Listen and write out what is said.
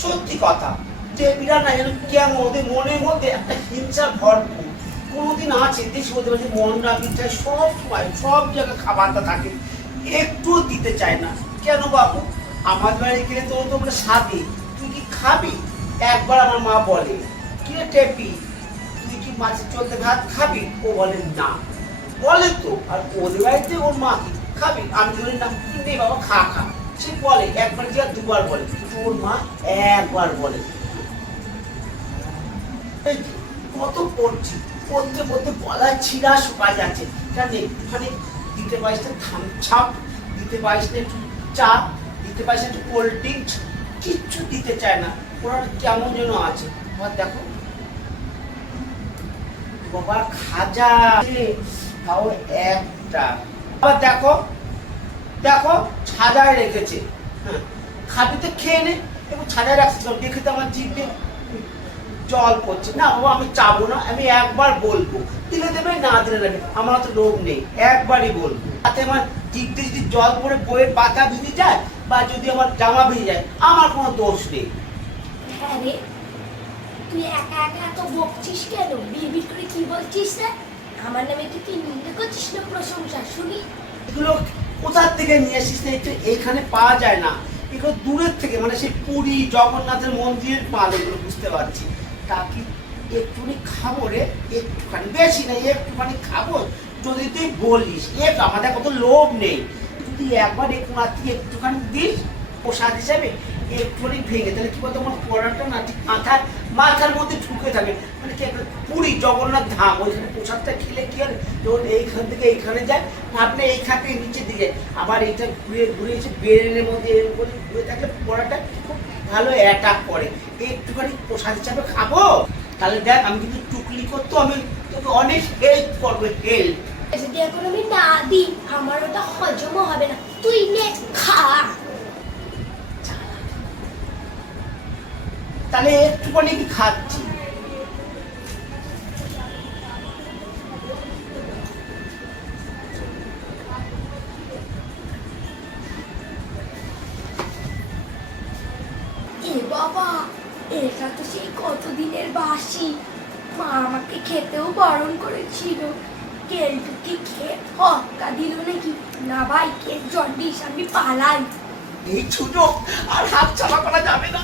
সত্যি কথা যে বিড়াল না যেন কেমন ওদের মনের মধ্যে একটা হিংসা ভরপুর কোনোদিন আছে দেশে বলতে পারছি মন রাখি চায় সব সময় সব জায়গায় খাবারটা থাকে একটুও দিতে চায় না। কেন বাবু আমার বাড়ি গেলে তো তোমরা স্বাদে তুই কি খাবি? একবার আমার মা বলে কিরে টেপি তুই কি মাছের চলতে ভাত খাবি? ও বলে না। বলে তো আর ওদের বাড়িতে ওর মা কি খাবি? আমি ধরি না নেই বাবা খা খা। সে বলে একবার কি আর দুবার বলে কিন্তু ওর মা একবার বলে। কত পড়ছি পড়তে পড়তে বলা ছিঁড়া শুকা যাচ্ছে জানি মানে দিতে পারিস না থামছাপ দিতে পারিস না একটু চা দিতে পারিস না একটু কোল্ড ড্রিঙ্কস কিচ্ছু দিতে চায় না। ওরা কেমন যেন আছে। আবার দেখো বাবা খাজা তাও একটা। আবার দেখো দেখো ছাজায় রেখেছে। হ্যাঁ খাবি তো খেয়ে নে এবং ছাজায় রাখছি দেখে তো আমার জিভে জল পড়ছে। না বাবা আমি চাবো না, আমি একবার বলবো দিলে দেবে না দিলে নেবে আমার তো লোভ নেই একবারই বলবো। তাতে আমার জিভতে যদি জল পড়ে বইয়ের পাতা ভিজে যায় বা যদি আমার জামা ভিজে যায় আমার কোনো দোষ নেই। হ্যাঁ রে তুই একা একা এত বকছিস কেন? বিড়বিড় করে কি বলছিস রে? আমার নামে তুই কি নিন্দে করছিস না প্রশংসা শুনি? এগুলো কোথার থেকে নিয়ে আসিস না? একটু এইখানে পাওয়া যায় না, এগুলো দূরের থেকে মানে সেই পুরী জগন্নাথের মন্দিরের মাল এগুলো বুঝতে পারছি। তা কি একটুখানি খাবো রে একটুখানি বেশি না একটুখানি খাবো যদি তুই বলিস একটু আমাদের কত লোভ নেই যদি একবার একটু মাত্র একটুখানি দিস প্রসাদ হিসাবে একটুখানি ভেঙে তাহলে কি বলতো আমার পড়াটা না ঠিক মাথার মধ্যে ঢুকে থাকে মানে কি একটা পুরী জগন্নাথ ধাম ওইখানে প্রসাদটা খেলে কি হয় যখন এইখান থেকে এইখানে যায় আপনি এইখান থেকে নিচের দিকে আবার এইটা ঘুরে ঘুরে এসে ব্রেনের মধ্যে এরকম করে ঘুরে থাকলে পড়াটা খুব ভালো অ্যাটাক করে। একটুখানি প্রসাদ হিসাবে খাবো তাহলে দেখ আমি কিন্তু টুকলি করতো আমি তোকে অনেক হেল্প করবো হেল্প। যদি এখন আমি না দিই আমার ওটা হজমও হবে না, তুই নে খা। তাহলে একটুখানি কি খাচ্ছি। এ বাবা এটা তো সেই কতদিনের বাসি, মা আমাকে খেতেও বারণ করেছিল। কেলটুকে খেয়ে হক্কা দিল নাকি? না ভাই কে জন্ডিস, আমি পালাই। এই সুযোগ আর হাত ছাড়া করা যাবে না।